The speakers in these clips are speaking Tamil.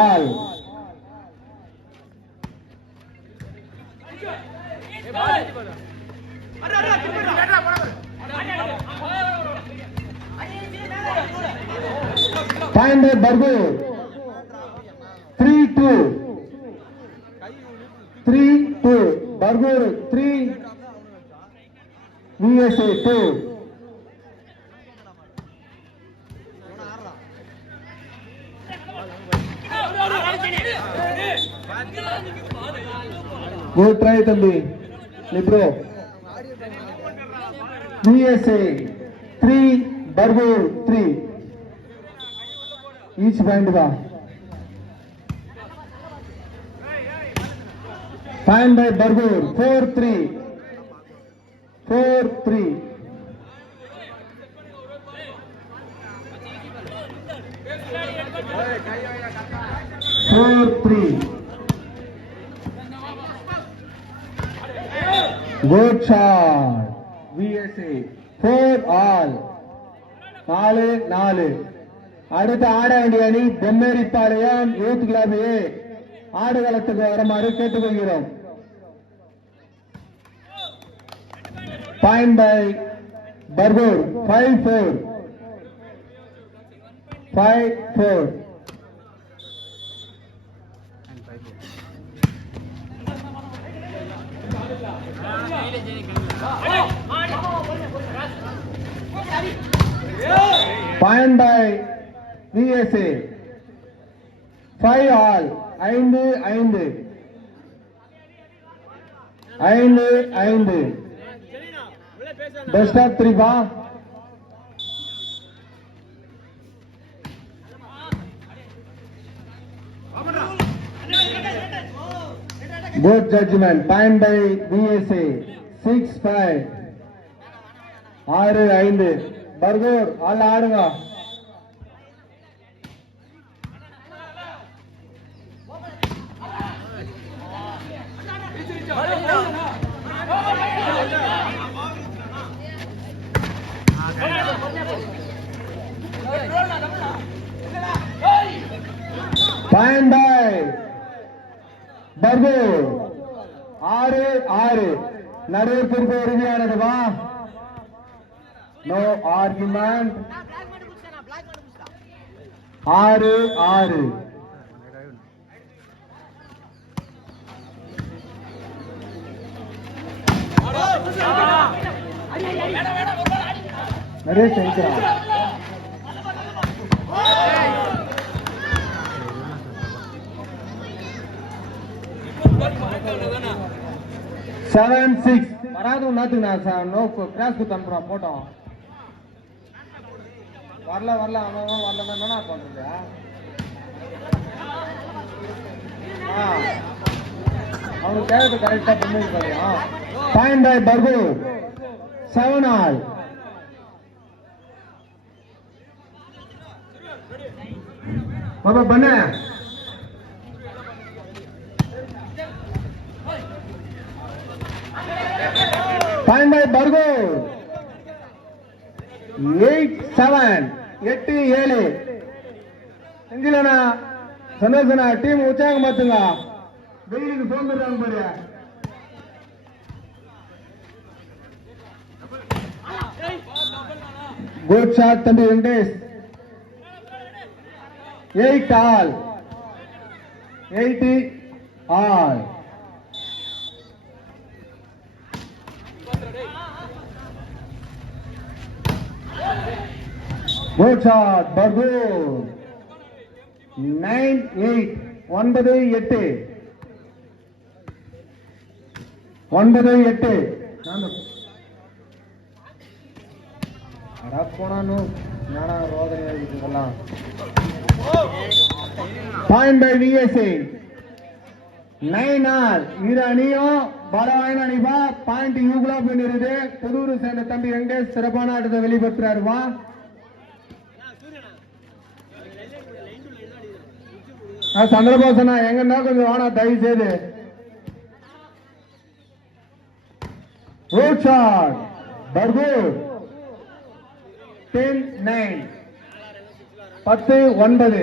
all. Point by Bargur. 3-2. 3-2. Bargur 3. USA 2. Good try, Tambi. Libro. USA 3, Bargur 3. Each point ba. Fine by Bargur 4-3. 4-3. 4-3. Good shot. VSA 4 all. 4-4. அடுத்து ஆட வேண்டிய அணி பொம்மேரிப்பாளையம் யூத் கிளப் ஏ ஆடுகளத்துக்கு வருமாறு கேட்டுக்கொள்கிறோம். Point by Bargur 5-4. 5-4. Point by VSA 5 all. 5-5. 5-5. Best of 3 ba. Good judgment. Point by VSA 6-5. 6-5. Bargur all ஆடுங்க. Point by Bargur 6-6. நடுவர்க்கு உறுதியானது வா. No argument. 6-6. நிறைய செஞ்சுறான். 7-6. வராது நாத்துக்கு நான் நோ கிராஸ் குத்து அனுப்புறான் போட்டோம். வரல அவன் வரல என்ன பண்றது? அவனுக்கு தேவை கரெக்டா பண்ணி. Point by Bargur 7 all. பாபா பண்ண பாயிண்ட் பை பர்கூர் 8-7. 8-7. செஞ்சிலண்ணா சந்தோஷனா டீம் உற்சாகம் பார்த்துங்க. வெயிலுக்கு சோர்ந்துடுறாங்க பாரு. குட் ஷாட் தம்பி Venkatesh. 8 all. 8 all. Good shot, Bargur. 9-8. 9-8. 9-8. போனானு ஞான ரோதனையெல்லாம். Point by VSA 9 all. இரு அணியும் பலவாயின அணிவா. பாயிண்ட் யூகுலா பண்ணிருது. புதூர் சேர்ந்த தம்பி வெங்கடேஷ் சிறப்பான ஆட்டத்தை வெளிப்படுத்துறாருவா. சந்திரபோசனா எங்கன்னா கொஞ்சம் வானா தயவு செய்து. Good shot. Bargur 10-9. 10-9.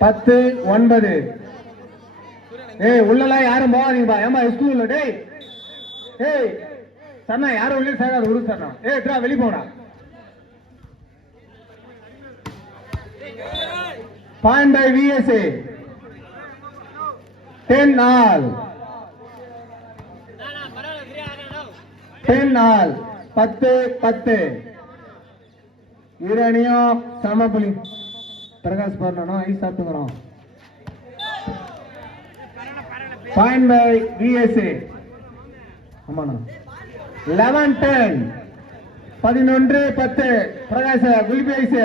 10-9. ஏய் உள்ளலாம் யாரும் போகாதீங்கப்பா. ஏமா ஸ்கூல்ல டேய் ஏய் சன்னா யாரும் உள்ளே சேராது உரு சன்னா. ஏய் ட்ரா வெளிய போடா. Point by VSA. 10 all. 10 all. 10-10. இரு அணியும் சமபுலி. பிரகாஷ் பண்ணனும் ஐஸ் சாப்பிட்டுறோம். Point by VSA. ஆமாண்ணா 11-10. 11-10. Prakash kulfi ice.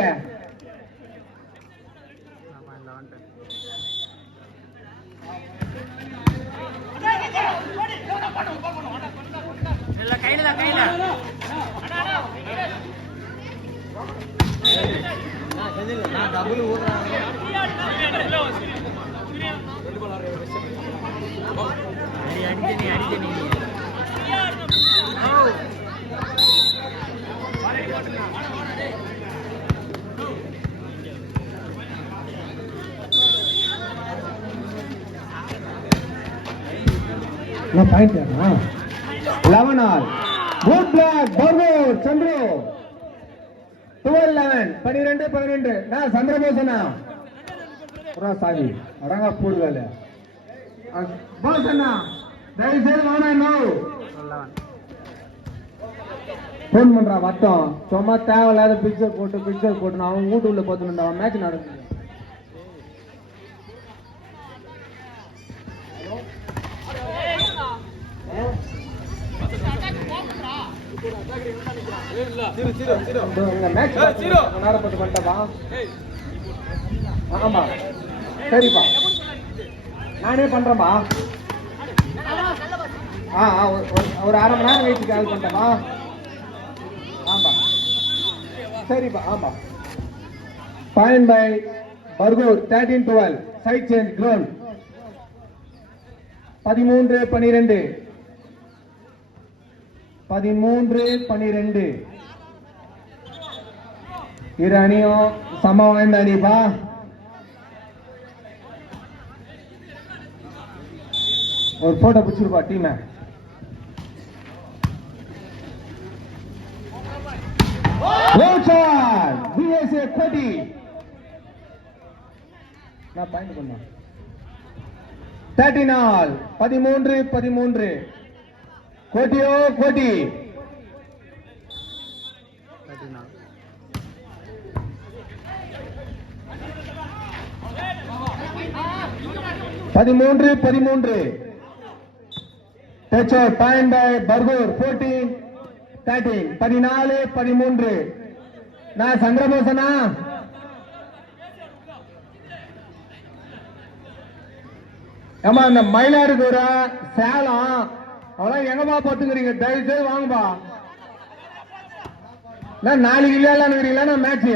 Point 11 all. Good block, Bargur, Chandru. 12-11. 12-12. நான் சந்திரபோசனா புறா சாவி அடங்கா போடுவால போசனா தயவு செய்து வானா நோ போன் பண்றா வட்டம் சும்மா தேவையில்லாத பிக்சர் போட்டு அவன் வீட்டுக்குள்ள பார்த்துட்டு அவன் மேட்ச் நடக்குது. ஆமா சரிப்பா நானே பண்றேன்பா. ஒரு அரை மணி நேரம் கழிச்சு கால் பண்றேன்பா. ஆமா சரிப்பா. ஆமா point by Bargur 13-12. Side change ground 13-12. 13-12. இரு அணியும் சம வாய்ந்த அணிப்பா. ஒரு போட்டோ பிடிச்சிருப்பா டீம். VSA கோட்டி நான் பாயிண்ட் பண்ண 13 all. 13-13. கோட்டியோ கோட்டி 13-13. Touch out point by Bargur 14-13. 14-13. நான் சந்திரபோசனா ஏமா இந்த மயிலாடுதுறை சேலம் அவெல்லாம் எங்கப்பா பத்துக்கிறீங்க? தயவு செய்து வாங்கப்பா. நாளைக்கு இல்லையா மேட்ச்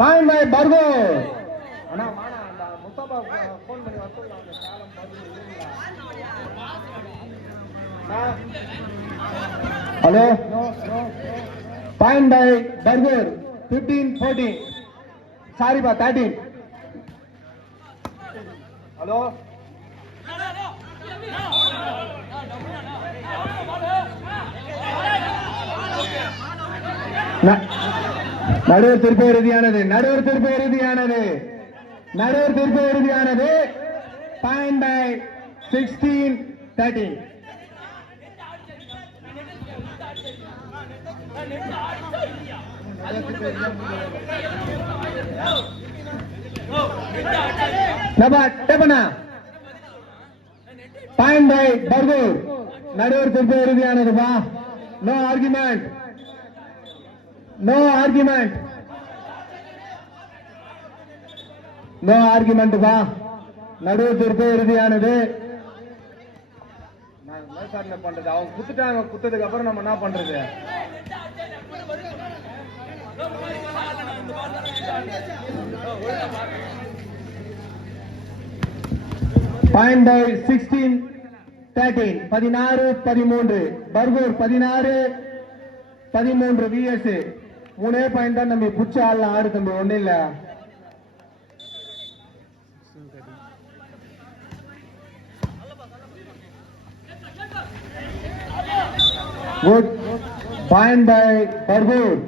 பாயிண்ட் பை பர்கூர். அண்ணா அந்த முஸ்தபா போன் பண்ணி ஹலோ பாயிண்ட் பை பர்கூர் 15-14. சாரிப்பா 13. ஹலோ நடுவர் திருப்ப இறுதியானது. Point by 16-13. Point by Bargur. நடுவர் திருப்ப இறுதியானதுப்பா. No argument. பா. நடுவர் திருப்ப இறுதியானது. பண்றது அவங்க குத்துட்டாங்க. குத்ததுக்கு அப்புறம் நம்ம என்ன பண்றது? Point by 16-13. 16-13. Bargur 16-13. VSA 3 point தான் தம்பி, புடிச்ச ஆள்ல ஆடு தம்பி, ஒண்ணு இல்ல. Good point by Bargur.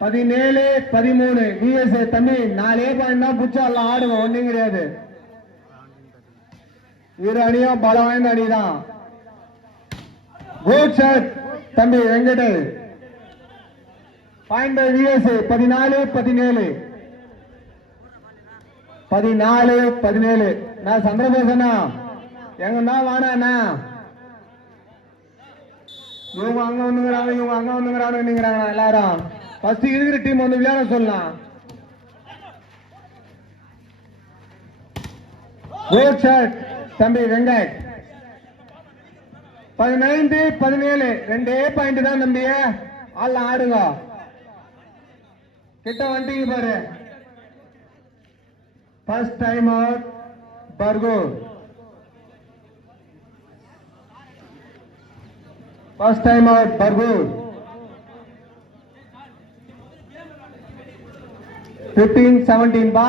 17-13 VSA தம்பி, 4 பாயிண்ட் தான் புடிச்ச ஆள்ல ஆடுங்க, ஒண்ணும் கிடையாது. இரு அணியும் பலம் வாய்ந்த அணிதான். குட் ஷாட் தம்பி வெங்கடேஷ். Point by VSA 14-17. 14-17. நான் சந்திரபோசனா எங்கன்னா வானா, இவங்க அங்க வந்துங்கிறாங்க, இவங்க அங்க வந்துங்கிறாங்க எல்லாரும். ஃபர்ஸ்ட் இருக்கிற டீம் வந்து விளையாட சொல்லலாம். குட் ஷாட் தம்பி வெங்கட். 15-17. 2 பாயிண்ட் தான் தம்பி, ஆள் ஆடுங்க. கிட்ட வந்துட்டீங்க பாரு. First time out Bargur. First time out Bargur. 15-17 பா.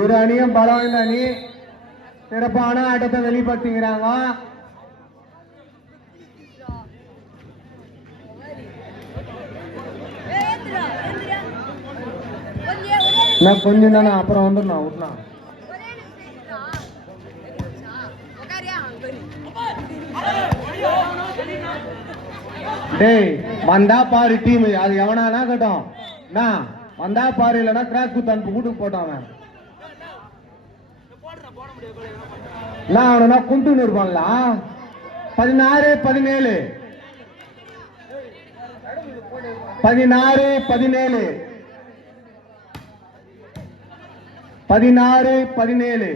இரு அணியும் பலம் வாய்ந்த அணி, சிறப்பான ஆட்டத்தை வெளிப்படுத்திக்கிறாங்க. கொஞ்சம் தானே, அப்புறம் வந்துடணும் விட்டுனா. டேய் வந்தா பாரு டீம், அது எவனானா கட்டும். வந்தா பாரு, இல்லைன்னா கிராஸ் குத்து அனுப்பு கூட்டுக்கு போட்டான். அவனா கும்பிட்டு இருப்பான்ல. 16-17. 16-17. 16-17.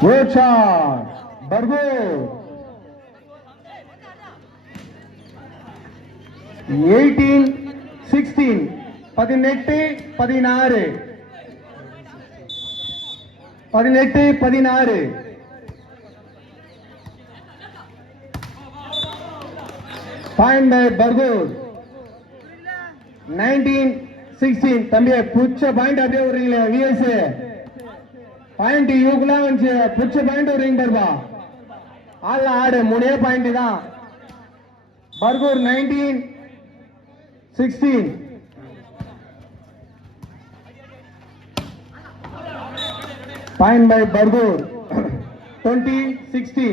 Good shot, Bargur. 18-16. 18-16. 18-16. Point by Bargur. 19-16. தம்பி புச்ச பாயிண்ட் அப்படியே விடுறீங்களே விஎஸ்ஏ. பாயிண்ட் யூக்குலாம் வந்து புச்ச பாயிண்ட் விடுறீங்க பர்பா. ஆள் ஆடு 3 பாயிண்ட் தான். Bargur 19-16. Point by Bargur. 20-16.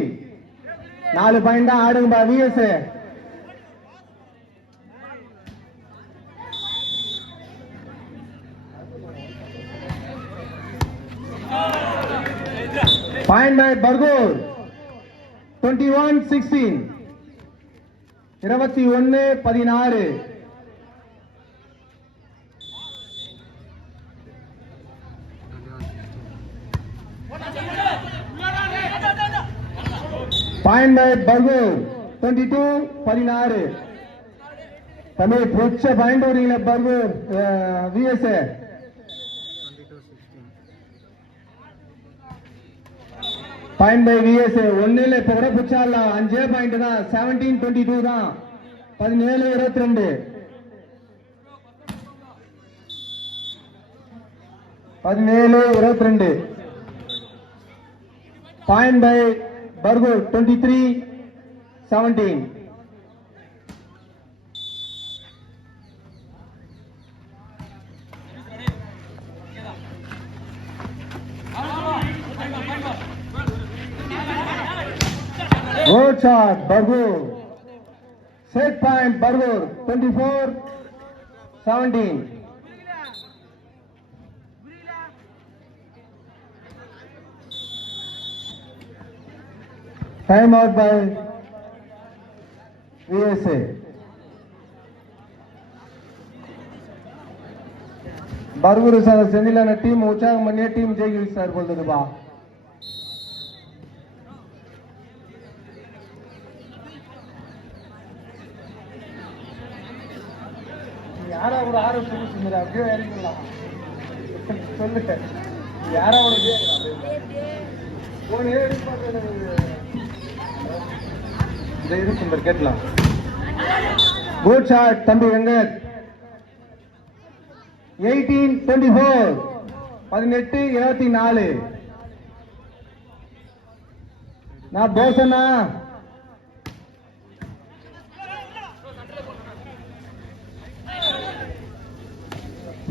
4 point தான் ஆடுங்கப்பா VSA. Point by Bargur. 21-16. 21-16. Point by Bargur. 22-16. தமிழ் புச்ச பாயிண்ட் வரீங்களா Bargur VSA. Point by VSA. ஒன்னு இல்ல, இப்ப கூட புச்சாடலாம். 5 பாயிண்ட் தான். 17-22 தான். 17-22. 17-22. Point by Bargur. 23-17. Good shot, Bargur. Set point, Bargur. 24-17. Time out by VSA. Bargur sir, Senilana team, Uchag Mania team, Jay sir, बोलते थे बा. यार अब आरो शुरू அப்படியே இறங்கிடலாம். சொல்லு யாரா உனக்கு போனே சுந்தர் கேட்கலாம். குட் ஷாட் தம்பி வெங்கட். 18-24 18-24. நான் போசனா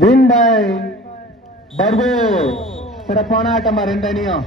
வின் பை பர்கூர். சிறப்பான ஆட்டமா ரெண்டு அணியும்.